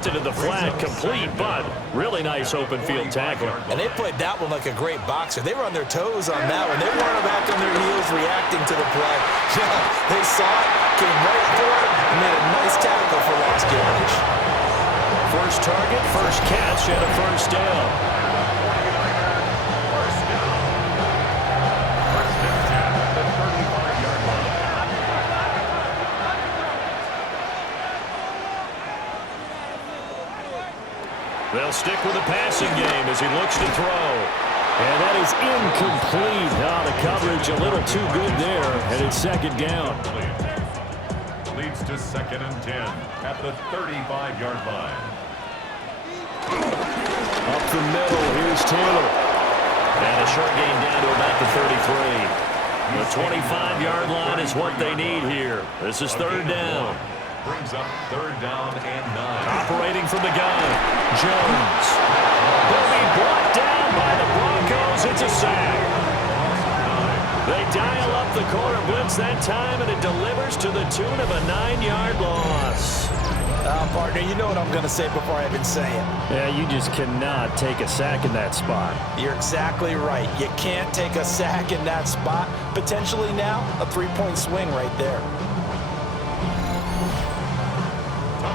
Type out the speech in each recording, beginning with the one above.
To the flat, complete, but really nice open field tackle. And they played that one like a great boxer. They were on their toes on that one. They weren't back on their heels reacting to the play. They saw it, came right for it, and made a nice tackle for lost yardage. First target, first catch, and a first down. They'll stick with the passing game as he looks to throw. And that is incomplete. Now the coverage a little too good there, and it's second down. Leads to 2nd and 10 at the 35-yard line. Up the middle, here's Taylor. And a short gain down to about the 33. The 25-yard line is what they need here. This is third down. Brings up 3rd down and 9. Operating from the gun, Jones. They'll be brought down by the Broncos. It's a sack. They dial up the corner blitz that time, and it delivers to the tune of a 9-yard loss. Partner, you know what I'm going to say before I even say it. Yeah, you just cannot take a sack in that spot. You're exactly right. You can't take a sack in that spot. Potentially now, a 3-point swing right there.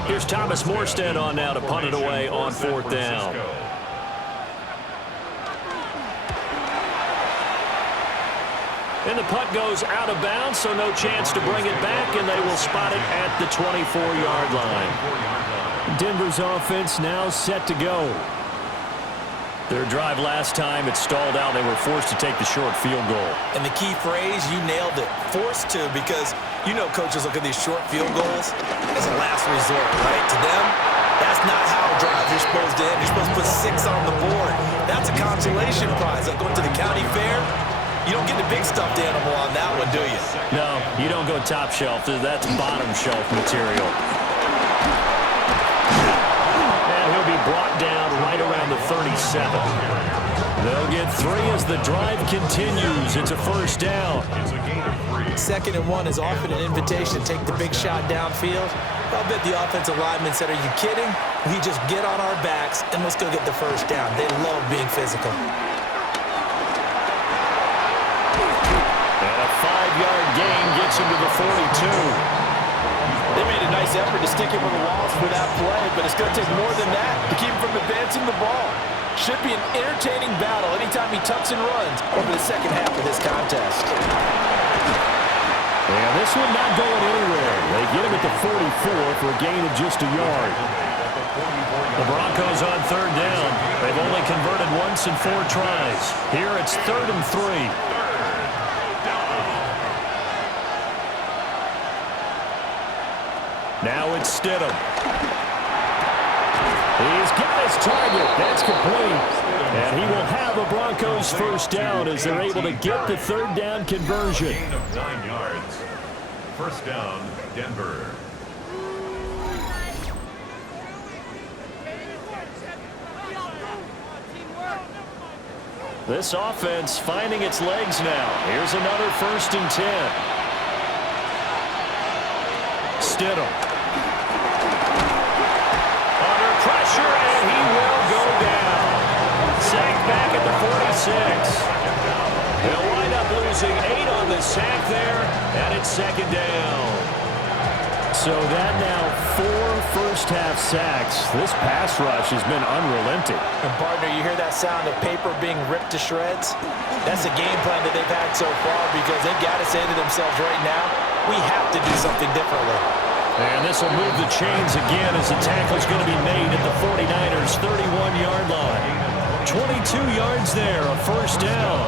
Here's Thomas Morstead on now to punt it away on 4th down. And the punt goes out of bounds, so no chance to bring it back, and they will spot it at the 24-yard line. Denver's offense now set to go. Their drive last time, it stalled out. They were forced to take the short field goal. And the key phrase, you nailed it. Forced to, because you know coaches look at these short field goals as a last resort, right? To them, that's not how a drive you're supposed to end. You're supposed to put 6 on the board. That's a consolation prize. Like going to the county fair, you don't get the big stuffed animal on that one, do you? No, you don't go top shelf. That's bottom shelf material. He'll be brought down right around the 37. They'll get 3 as the drive continues. It's a first down. 2nd and 1 is often an invitation to take the big shot downfield. I'll bet the offensive lineman said, are you kidding? We just get on our backs and let's go get the first down. They love being physical. And a 5-yard gain gets him to the 42. They made a nice effort to stick him with a loss for that play, but it's going to take more than that to keep him from advancing the ball. Should be an entertaining battle anytime he tucks and runs over the second half of this contest. And this one not going anywhere. They get him at the 44 for a gain of just a yard. The Broncos on 3rd down. They've only converted once in 4 tries. Here it's 3rd and 3. Now it's Stidham. He's got his target. That's complete. And he will have a Broncos first down as they're able to get the 3rd down conversion. Gain of 9 yards. First down, Denver. This offense finding its legs now. Here's another 1st and 10. Stidham. Under pressure, and he will go down. Sacked back at the 46. They'll wind up losing 8 on the sack there, and it's 2nd down. So that now 4 first-half sacks. This pass rush has been unrelenting. And partner, you hear that sound of paper being ripped to shreds? That's the game plan that they've had so far because they've got to say to themselves right now, we have to do something differently. And this will move the chains again as the tackle's going to be made at the 49ers' 31-yard line. 22 yards there, a first down.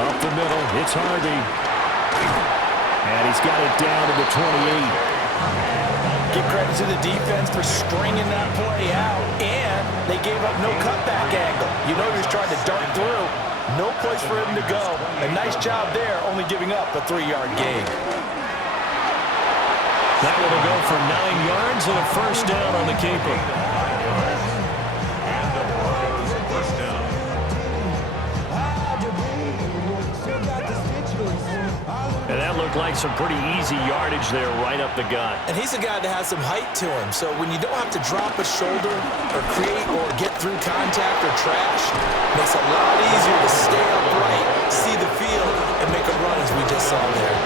Up the middle, it's Harvey. And he's got it down to the 28. Give credit to the defense for stringing that play out, and they gave up no cutback angle. You know he was trying to dart through. No place for him to go. A nice job there, only giving up a 3-yard gain. That one will go for 9 yards and a first down on the keeper. looked like some pretty easy yardage there right up the gut. And he's a guy that has some height to him, so when you don't have to drop a shoulder or create or get through contact or trash, it makes it a lot easier to stay upright, see the field, and make a run as we just saw there.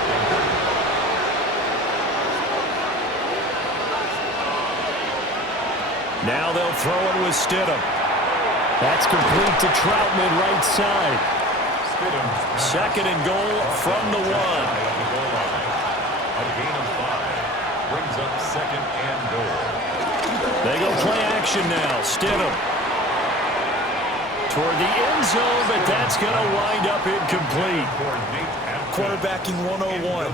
Now they'll throw it with Stidham. That's complete to Troutman right side. Second and goal from the 1. A gain of 5 brings up second and goal. They go play action now. Stidham toward the end zone, but that's going to wind up incomplete. Quarterbacking 101.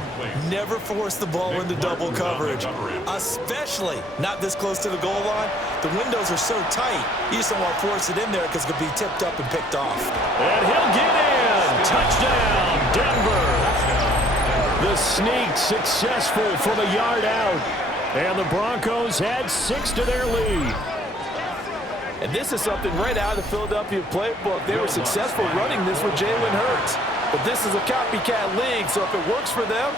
Never force the ball into double coverage, especially not this close to the goal line. The windows are so tight, you just don't want to force it in there because it could be tipped up and picked off. And he'll get in. Touchdown, Denver. The sneak successful from a yard out. And the Broncos add 6 to their lead. And this is something right out of the Philadelphia playbook. They were successful running this with Jalen Hurts. But this is a copycat league, so if it works for them,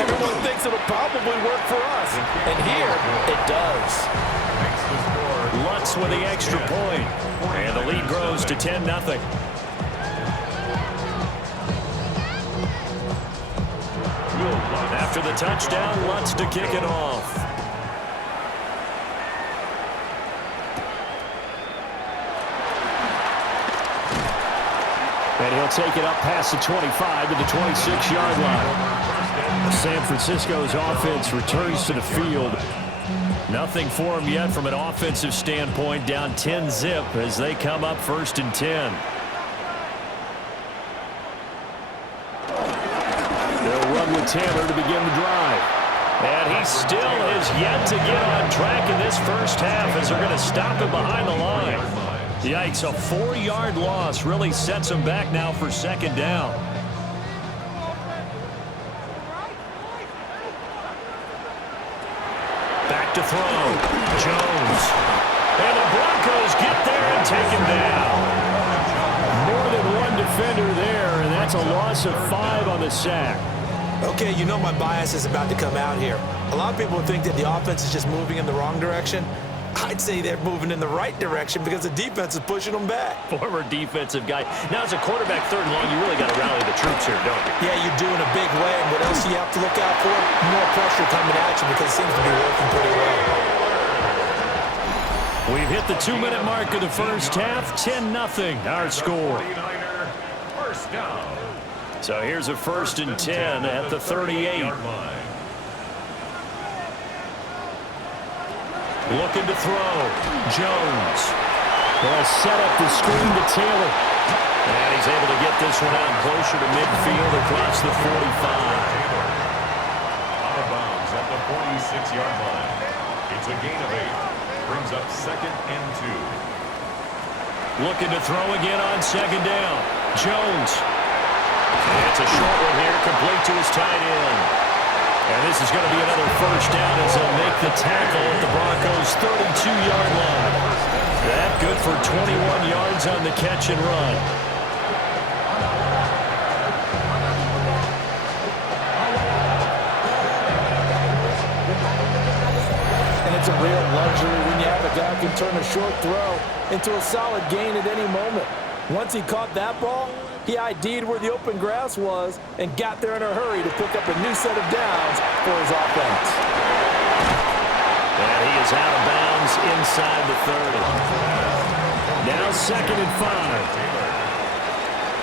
everyone thinks it'll probably work for us. And here, it does. Lutz with the extra point. And the lead grows to 10-0. After the touchdown, Lutz to kick it off. And he'll take it up past the 25 to the 26-yard line. San Francisco's offense returns to the field. Nothing for them yet from an offensive standpoint, down 10-zip as they come up 1st and 10. They'll run with Taylor to begin the drive. And he still has yet to get on track in this first half as they're going to stop him behind the line. Yikes, a 4-yard loss really sets him back now for 2nd down. Back to throw. Jones. And the Broncos get there and take him down. More than one defender there, and that's a loss of 5 on the sack. Okay, you know my bias is about to come out here. A lot of people think that the offense is just moving in the wrong direction. I'd say they're moving in the right direction because the defense is pushing them back. Former defensive guy. Now, as a quarterback, 3rd and long, you really got to rally the troops here, don't you? Yeah, you do in a big way. And what else do you have to look out for? More pressure coming at you because it seems to be working pretty well. We've hit the 2-minute mark of the first half. 10-0, our score. First down. So here's a 1st and 10 at the 38. Looking to throw. Jones. They'll set up the screen to Taylor. And he's able to get this one out closer to midfield across the 45. Out of bounds at the 46-yard line. It's a gain of 8. Brings up 2nd and 2. Looking to throw again on 2nd down. Jones. And it's a short one here, complete to his tight end. And this is going to be another first down as they'll make the tackle at the Broncos' 32-yard line. That good for 21 yards on the catch and run. And it's a real luxury when you have a guy who can turn a short throw into a solid gain at any moment. Once he caught that ball, he ID'd where the open grass was and got there in a hurry to pick up a new set of downs for his offense. And he is out of bounds inside the 30. Now 2nd and 5.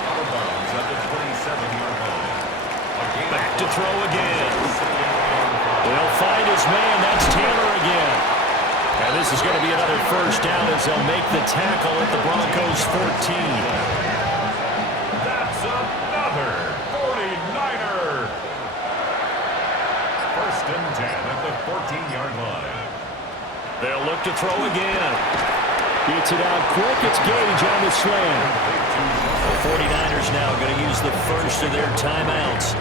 Out of bounds at the 27-yard line. Back to throw again. They'll find his man. That's Taylor again. And this is going to be another first down as they'll make the tackle at the Broncos' 14. Another 49er. 1st and 10 at the 14-yard line. They'll look to throw again. Gets it out quick. It's Gage on the slam. The 49ers now going to use the first of their timeouts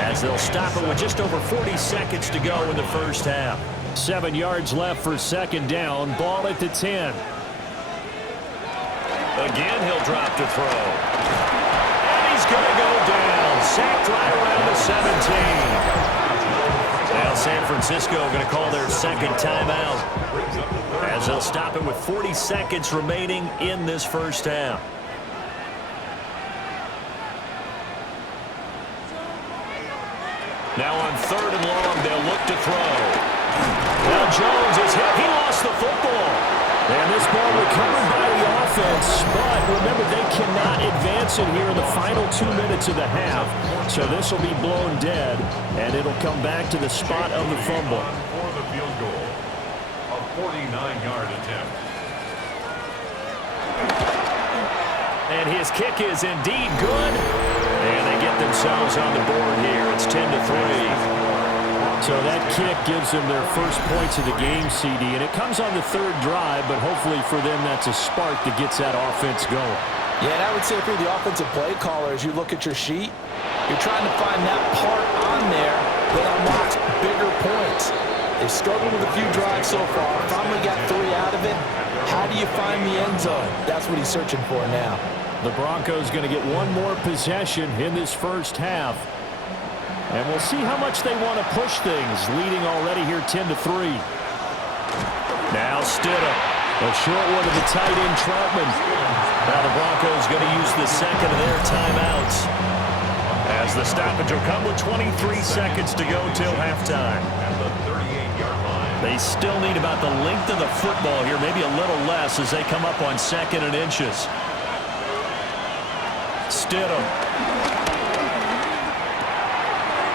as they'll stop it with just over 40 seconds to go in the first half. 7 yards left for 2nd down. Ball at the 10. Again, he'll drop to throw. He's going to go down. sacked right around the 17. Now San Francisco going to call their second timeout as they'll stop it with 40 seconds remaining in this first half. Now on 3rd and long, they'll look to throw. Now Jones is hit. He lost the football. And this ball recovered by the offense, but remember, they cannot advance it here in the final 2 minutes of the half. So this will be blown dead, and it'll come back to the spot of the fumble. For the field goal, a 49-yard attempt. And his kick is indeed good. And they get themselves on the board here. It's 10-3. So that kick gives them their first points of the game, CD, and it comes on the 3rd drive, but hopefully for them that's a spark that gets that offense going. Yeah, and I would say for the offensive play caller, as you look at your sheet, you're trying to find that part on there that unlocks bigger points. They've struggled with a few drives so far, finally got 3 out of it. How do you find the end zone? That's what he's searching for now. The Broncos going to get one more possession in this first half. And we'll see how much they want to push things, leading already here 10-3. Now Stidham. A short one to the tight end, Troutman. Now the Broncos going to use the second of their timeouts as the stoppage will come with 23 seconds to go till halftime. At the 38-yard line. They still need about the length of the football here, maybe a little less as they come up on 2nd and inches. Stidham.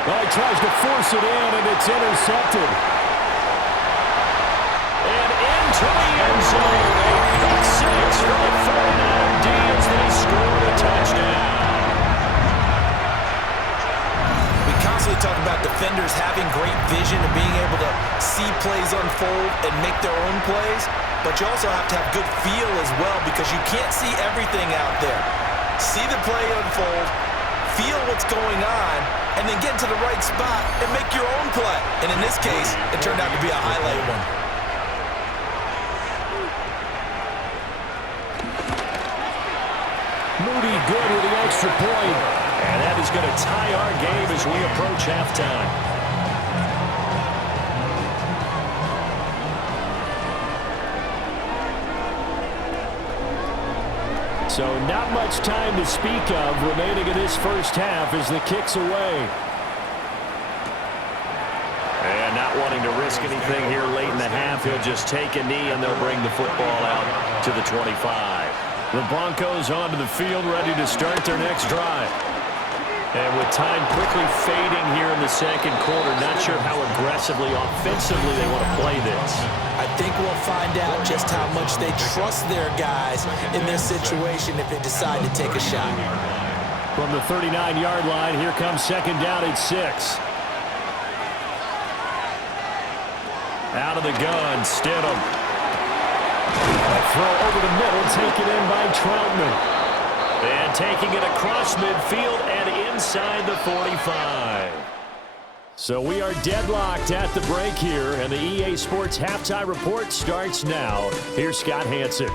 Well, he tries to force it in, and it's intercepted. And into the end zone. A pick six for the 49 D's. They scored a touchdown. We constantly talk about defenders having great vision and being able to see plays unfold and make their own plays, but you also have to have good feel as well because you can't see everything out there. See the play unfold, feel what's going on, and then get to the right spot and make your own play. And in this case, it turned out to be a highlight one. Moody good with the extra point. And that is going to tie our game as we approach halftime. So not much time to speak of remaining in this first half as the kick's away. And not wanting to risk anything here late in the half, he'll just take a knee and they'll bring the football out to the 25. The Broncos onto the field ready to start their next drive. And with time quickly fading here in the second quarter, not sure how aggressively, offensively they want to play this. I think we'll find out just how much they trust their guys in this situation if they decide to take a shot. From the 39-yard line, here comes 2nd down at 6. Out of the gun, Stidham. A throw over the middle, taken in by Troutman. And taking it across midfield and inside the 45. So we are deadlocked at the break here, and the EA Sports Halftime Report starts now. Here's Scott Hanson.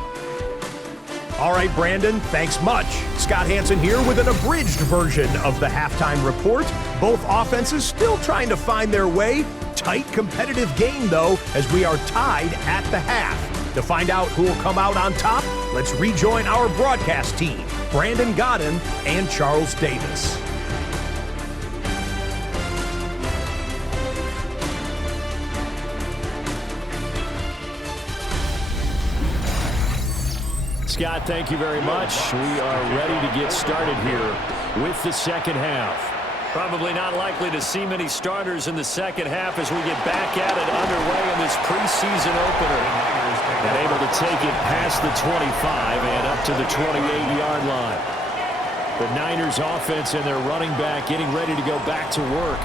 All right, Brandon, thanks much. Scott Hanson here with an abridged version of the Halftime Report. Both offenses still trying to find their way. Tight, competitive game, though, as we are tied at the half. To find out who will come out on top, let's rejoin our broadcast team, Brandon Godden and Charles Davis. Scott, thank you very much. We are ready to get started here with the second half. Probably not likely to see many starters in the second half as we get back at it underway in this preseason opener. And able to take it past the 25 and up to the 28-yard line. The Niners offense and their running back getting ready to go back to work.